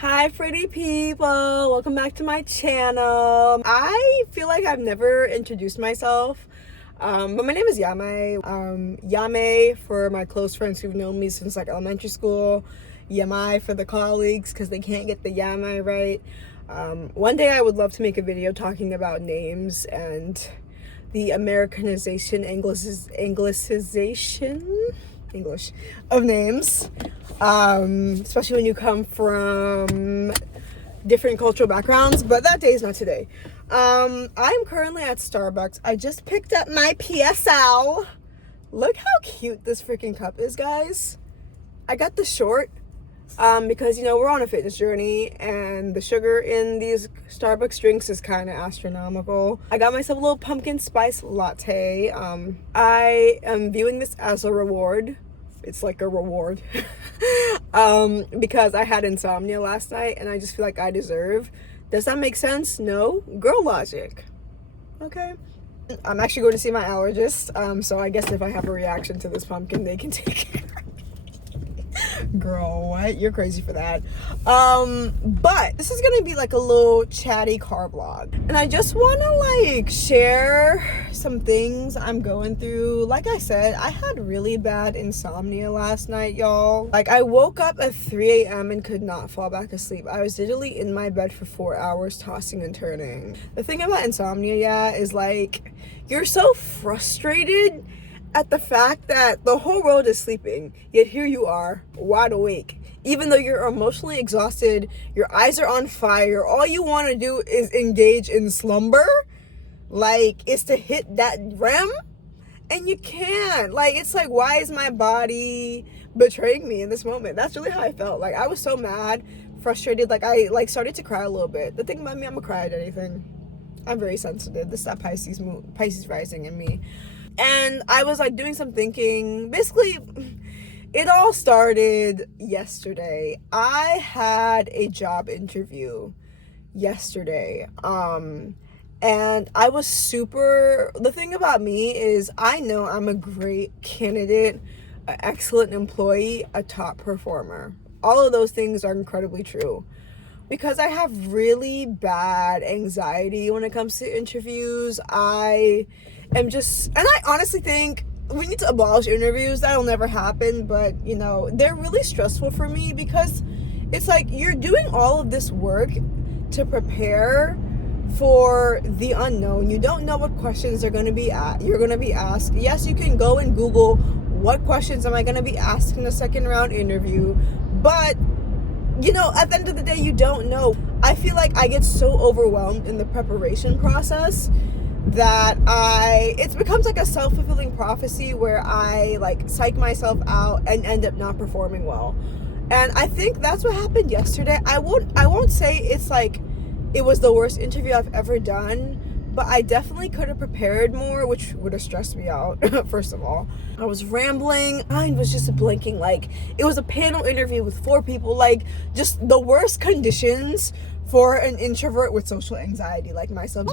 Hi pretty people, welcome back to my channel. I feel like I've never introduced myself, but my name is Yame. Yame for my close friends who've known me since like elementary school, Yamai for the colleagues because they can't get the Yame right. One day I would love to make a video talking about names and the Americanization, English of names, especially when you come from different cultural backgrounds, but that day is not today. I'm currently at Starbucks. I just picked up my PSL. Look how cute this freaking cup is, guys. I got the short because, you know, we're on a fitness journey and the sugar in these Starbucks drinks is kind of astronomical. I got myself a little pumpkin spice latte. I am viewing this as a reward. It's like a reward because I had insomnia last night and I just feel like I deserve. Does that make sense? No? Girl logic. Okay. I'm actually going to see my allergist, so I guess if I have a reaction to this pumpkin, they can take care. Girl, what? You're crazy for that. But this is gonna be like a little chatty car vlog, and I just want to like share some things I'm going through. Like I said, I had really bad insomnia last night, y'all. Like I woke up at 3 a.m. and could not fall back asleep. I was literally in my bed for 4 hours tossing and turning. The thing about insomnia, yeah, is like you're so frustrated at the fact that the whole world is sleeping, yet here you are, wide awake. Even though you're emotionally exhausted, your eyes are on fire, all you want to do is engage in slumber, like, is to hit that REM, and you can't. Like, it's like, why is my body betraying me in this moment? That's really how I felt. Like, I was so mad, frustrated, like, I, like, started to cry a little bit. The thing about me, I'm gonna cry at anything. I'm very sensitive. This is that Pisces rising in me. And I was like doing some thinking. Basically, it all started yesterday. I had a job interview yesterday. And I was the thing about me is I know I'm a great candidate, an excellent employee, a top performer. All of those things are incredibly true. Because I have really bad anxiety when it comes to interviews. I honestly think we need to abolish interviews. That'll never happen, but you know, they're really stressful for me because it's like you're doing all of this work to prepare for the unknown. You don't know what questions you're going to be asked. Yes, you can go and Google what questions am I going to be asked in the second round interview, but you know, at the end of the day, you don't know. I feel like I get so overwhelmed in the preparation process that it becomes like a self-fulfilling prophecy where I like psych myself out and end up not performing well. And I think that's what happened yesterday. I won't say it's like it was the worst interview I've ever done, but I definitely could have prepared more, which would have stressed me out. First of all, I was rambling. Mine was just blinking. Like it was a panel interview with 4 people, like just the worst conditions for an introvert with social anxiety like myself.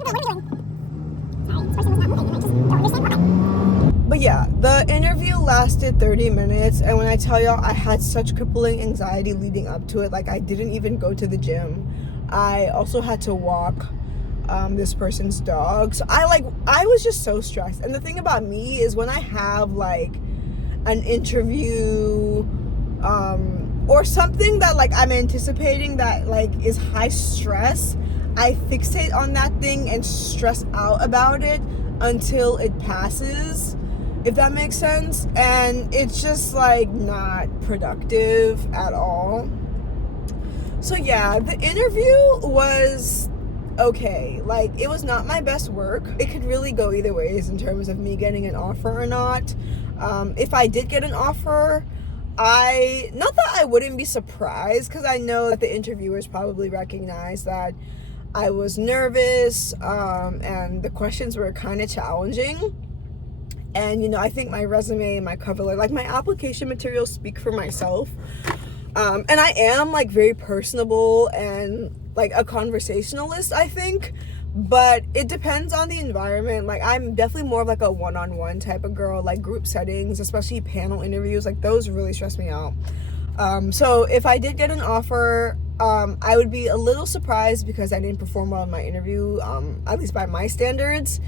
But yeah, the interview lasted 30 minutes, and when I tell y'all I had such crippling anxiety leading up to it, like I didn't even go to the gym. I also had to walk this person's dog. So I was just so stressed. And the thing about me is when I have like an interview or something that like I'm anticipating that like is high stress, I fixate on that thing and stress out about it until it passes, if that makes sense. And it's just like not productive at all. So yeah, the interview was okay. Like it was not my best work. It could really go either ways in terms of me getting an offer or not. If I did get an offer, not that I wouldn't be surprised, because I know that the interviewers probably recognized that I was nervous, and the questions were kind of challenging. And you know, I think my resume and my cover letter, like my application materials, speak for myself. And I am like very personable and like a conversationalist, I think, but it depends on the environment. Like I'm definitely more of like a one-on-one type of girl. Like group settings, especially panel interviews, like those really stress me out. So if I did get an offer, I would be a little surprised because I didn't perform well in my interview, at least by my standards.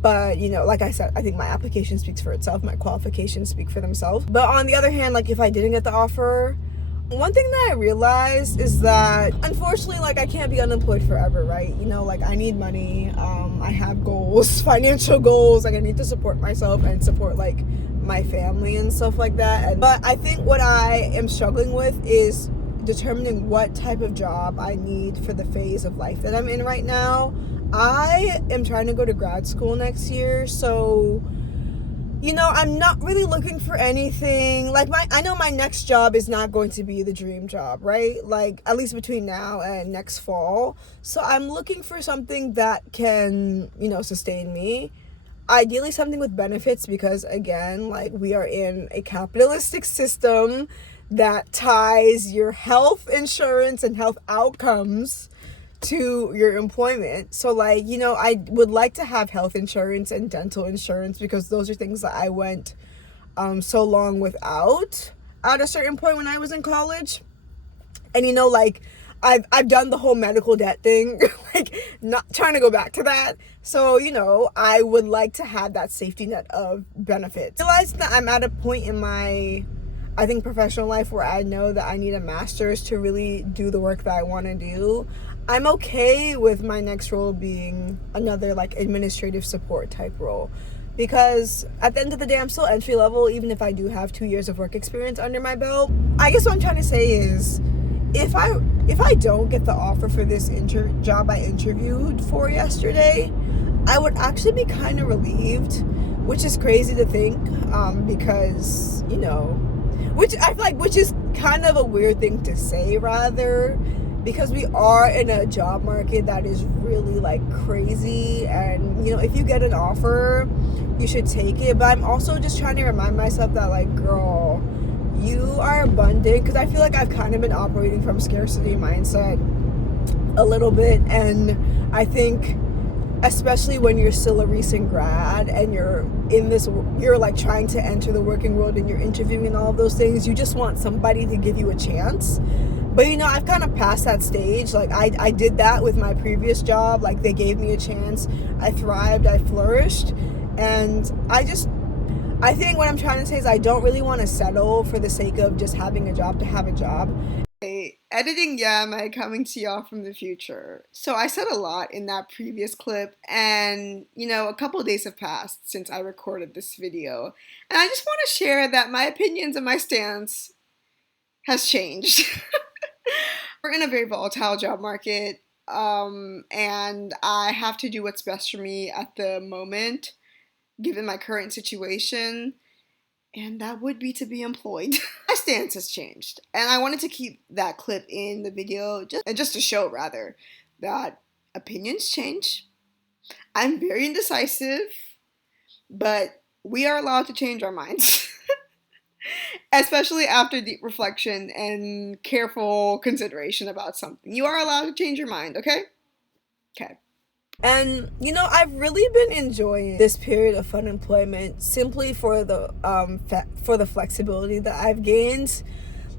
But, you know, like I said, I think my application speaks for itself. My qualifications speak for themselves. But on the other hand, like, if I didn't get the offer, one thing that I realized is that, unfortunately, like, I can't be unemployed forever, right? You know, like, I need money. I have goals, financial goals. Like, I need to support myself and support, like, my family and stuff like that. But I think what I am struggling with is determining what type of job I need for the phase of life that I'm in right now. I am trying to go to grad school next year, so, you know, I'm not really looking for anything. Like, I know my next job is not going to be the dream job, right? Like, at least between now and next fall. So I'm looking for something that can, you know, sustain me. Ideally something with benefits, because again, like, we are in a capitalistic system that ties your health insurance and health outcomes to your employment. So, like, you know, I would like to have health insurance and dental insurance, because those are things that I went so long without at a certain point when I was in college. And, you know, like, I've done the whole medical debt thing, like, not trying to go back to that. So, you know, I would like to have that safety net of benefits. I realize that I'm at a point in my, I think, professional life where I know that I need a master's to really do the work that I want to do. I'm okay with my next role being another, like, administrative support type role, because at the end of the day, I'm still entry level, even if I do have 2 years of work experience under my belt. I guess what I'm trying to say is, if I don't get the offer for this job I interviewed for yesterday, I would actually be kind of relieved, which is crazy to think, because, you know, which I feel like, which is kind of a weird thing to say, rather, because we are in a job market that is really, like, crazy. And, you know, if you get an offer, you should take it. But I'm also just trying to remind myself that, like, girl, you are abundant, because I feel like I've kind of been operating from scarcity mindset a little bit. And I think, especially when you're still a recent grad and you're like trying to enter the working world and you're interviewing and all of those things, you just want somebody to give you a chance. But, you know, I've kind of passed that stage. Like, I did that with my previous job. Like, they gave me a chance. I thrived. I flourished. And I think what I'm trying to say is I don't really want to settle for the sake of just having a job to have a job. Hey, editing Yamai coming to y'all from the future. So I said a lot in that previous clip, and, you know, a couple of days have passed since I recorded this video. And I just want to share that my opinions and my stance has changed. We're in a very volatile job market, and I have to do what's best for me at the moment, given my current situation, and that would be to be employed. My stance has changed, and I wanted to keep that clip in the video just to show, rather, that opinions change. I'm very indecisive, but we are allowed to change our minds. Especially after deep reflection and careful consideration about something. You are allowed to change your mind, okay? Okay. And, you know, I've really been enjoying this period of funemployment simply for the flexibility that I've gained.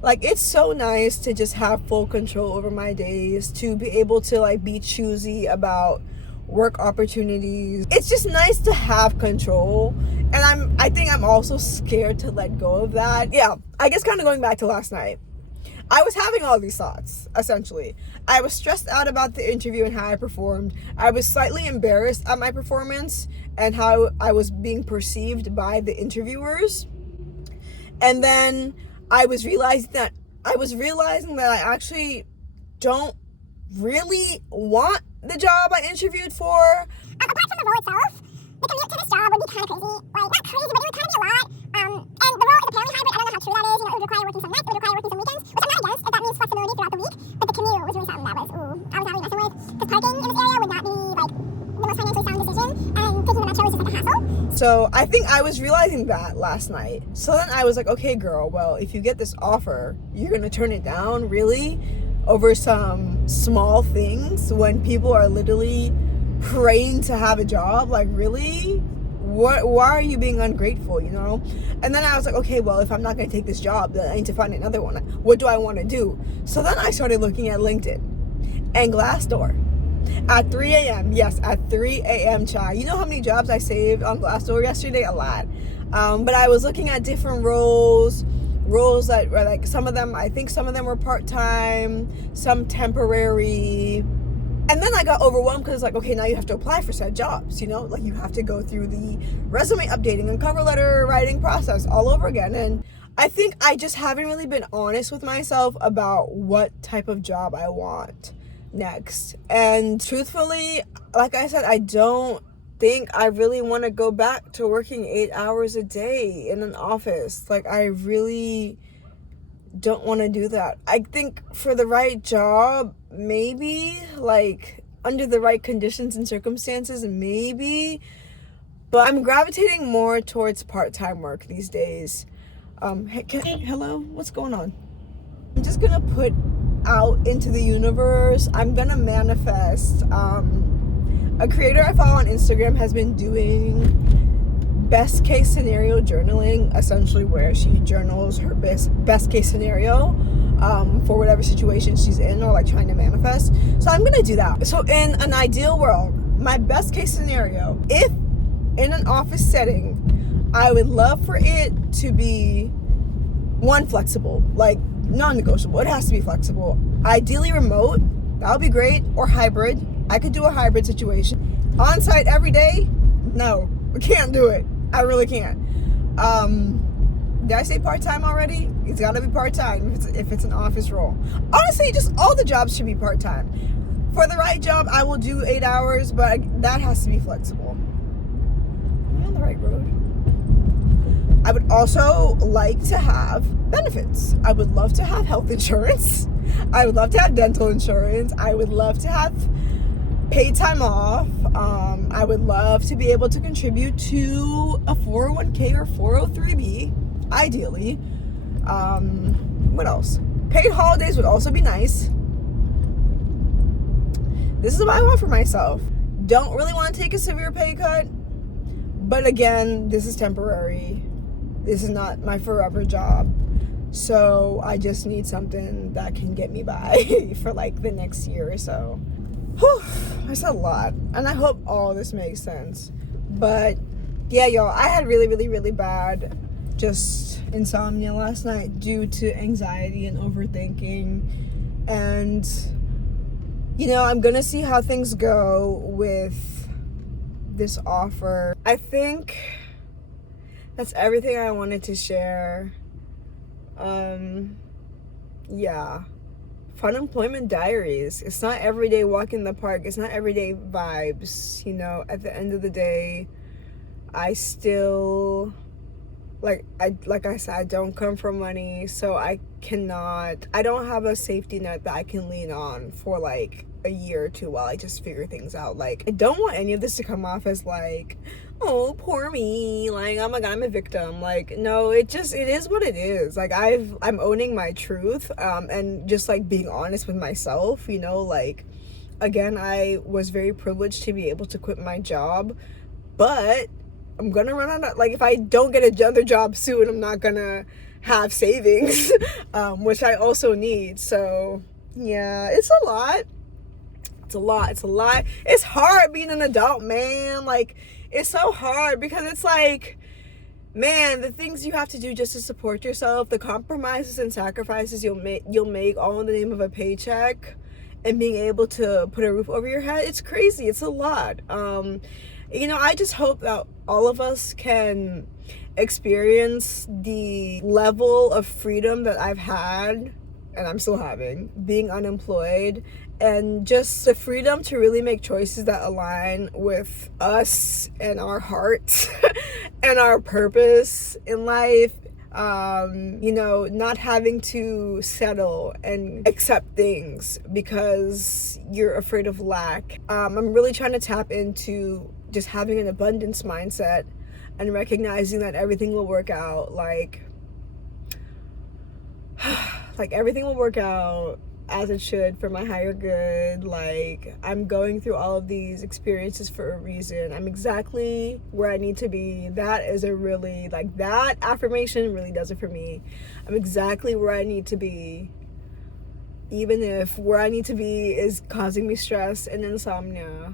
Like, it's so nice to just have full control over my days, to be able to, like, be choosy about work opportunities. It's just nice to have control. And I think I'm also scared to let go of that. Yeah, I guess kind of going back to last night, I was having all these thoughts, essentially. I was stressed out about the interview and how I performed. I was slightly embarrassed at my performance and how I was being perceived by the interviewers. And then I was realizing that I actually don't really want the job I interviewed for. Apart from the role itself, the commute to this job would be kind of crazy. Like, not crazy, but it would kind of be a lot. And the role is apparently hybrid. I don't know how true that is. You know, it would require working some nights, it would require working some weekends, which I'm not against if that means flexibility throughout the week. But the commute was really something that was, I was not really messing with. Because parking in this area would not be, like, the most financially sound decision. And taking the metro is just like a hassle. So I think I was realizing that last night. So then I was like, okay, girl, well, if you get this offer, you're going to turn it down, really? Over some small things when people are literally praying to have a job? Like, really? Why are you being ungrateful, you know? And then I was like, okay, well, if I'm not going to take this job, then I need to find another one. what do I want to do? So then I started looking at LinkedIn and Glassdoor at 3 a.m. Yes, at 3 a.m. child. You know how many jobs I saved on Glassdoor yesterday? A lot. But I was looking at different roles that were like, some of them, I think some of them were part-time, some temporary. And then I got overwhelmed because it's like, okay, now you have to apply for said jobs, you know? Like, you have to go through the resume updating and cover letter writing process all over again. And I think I just haven't really been honest with myself about what type of job I want next. And truthfully, like I said, I don't think I really want to go back to working 8 hours a day in an office. Like, I really don't want to do that. I think for the right job, maybe, like under the right conditions and circumstances, maybe, but I'm gravitating more towards part-time work these days. Hello, what's going on? I'm just gonna put out into the universe, I'm gonna manifest. A creator I follow on Instagram has been doing best case scenario journaling, essentially where she journals her best case scenario for whatever situation she's in or like trying to manifest. So I'm gonna do that. So in an ideal world, my best case scenario, if in an office setting, I would love for it to be one, flexible, like non-negotiable. It has to be flexible. Ideally remote, that would be great, or hybrid. I could do a hybrid situation. On-site every day, no, I can't do it. I really can't. Did I say part-time already? It's gotta be part-time if it's an office role. Honestly, just all the jobs should be part-time. For the right job, I will do 8 hours, but that has to be flexible. Am I on the right road? I would also like to have benefits. I would love to have health insurance. I would love to have dental insurance. I would love to have paid time off. I would love to be able to contribute to a 401k or 403b, ideally. What else? Paid holidays would also be nice. This is what I want for myself. Don't really want to take a severe pay cut, but again, this is temporary. This is not my forever job. So I just need something that can get me by for like the next year or so. Whew, that's a lot. And I hope all this makes sense. But yeah, y'all, I had really bad just insomnia last night due to anxiety and overthinking. And, you know, I'm gonna see how things go with this offer. I think that's everything I wanted to share. Yeah. Funemployment diaries. It's not everyday walk in the park. It's not everyday vibes. You know, at the end of the day, I still, like I said, I don't come from money, so I don't have a safety net that I can lean on for like a year or two while I just figure things out. Like, I don't want any of this to come off as like, oh, poor me, like, oh my god, I'm a victim. Like, no, it is what it is. Like, I'm owning my truth, and just like being honest with myself, you know. Like, again, I was very privileged to be able to quit my job, but I'm gonna run out of, like, if I don't get another job soon, I'm not gonna have savings, which I also need. So yeah, it's a lot. It's hard being an adult, man. Like, it's so hard because it's like, man, the things you have to do just to support yourself, the compromises and sacrifices you'll make all in the name of a paycheck and being able to put a roof over your head. It's crazy. It's a lot. You know, I just hope that all of us can experience the level of freedom that I've had and I'm still having being unemployed, and just the freedom to really make choices that align with us and our hearts and our purpose in life. You know, not having to settle and accept things because you're afraid of lack. I'm really trying to tap into just having an abundance mindset and recognizing that everything will work out. Like everything will work out. as it should for my higher good. Like, I'm going through all of these experiences for a reason. I'm exactly where I need to be. That is a really, like, that affirmation really does it for me. I'm exactly where I need to be, even if where I need to be is causing me stress and insomnia.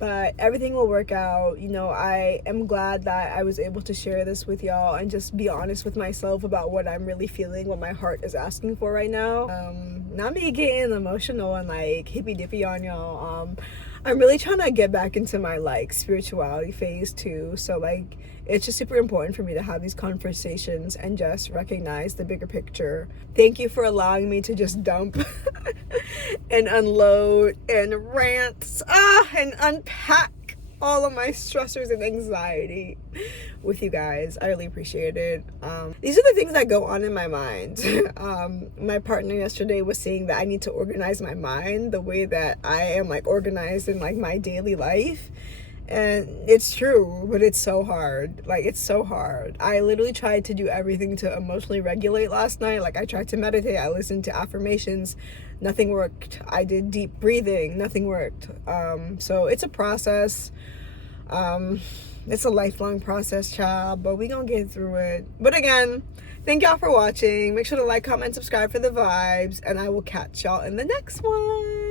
But everything will work out. You know, I am glad that I was able to share this with y'all and just be honest with myself about what I'm really feeling, what my heart is asking for right now. Not me getting emotional and like hippy dippy on y'all. I'm really trying to get back into my like spirituality phase too. So like, it's just super important for me to have these conversations and just recognize the bigger picture. Thank you for allowing me to just dump and unload and rant and unpack all of my stressors and anxiety with you guys. I really appreciate it. These are the things that go on in my mind. My partner yesterday was saying that I need to organize my mind the way that I am like organized in like my daily life. And it's true, but it's so hard. Like, it's so hard. I literally tried to do everything to emotionally regulate last night. Like, I tried to meditate. I listened to affirmations. Nothing worked. I did deep breathing. Nothing worked. So it's a process. It's a lifelong process, child, but we gonna get through it. But again, thank y'all for watching. Make sure to like, comment, subscribe for the vibes, and I will catch y'all in the next one.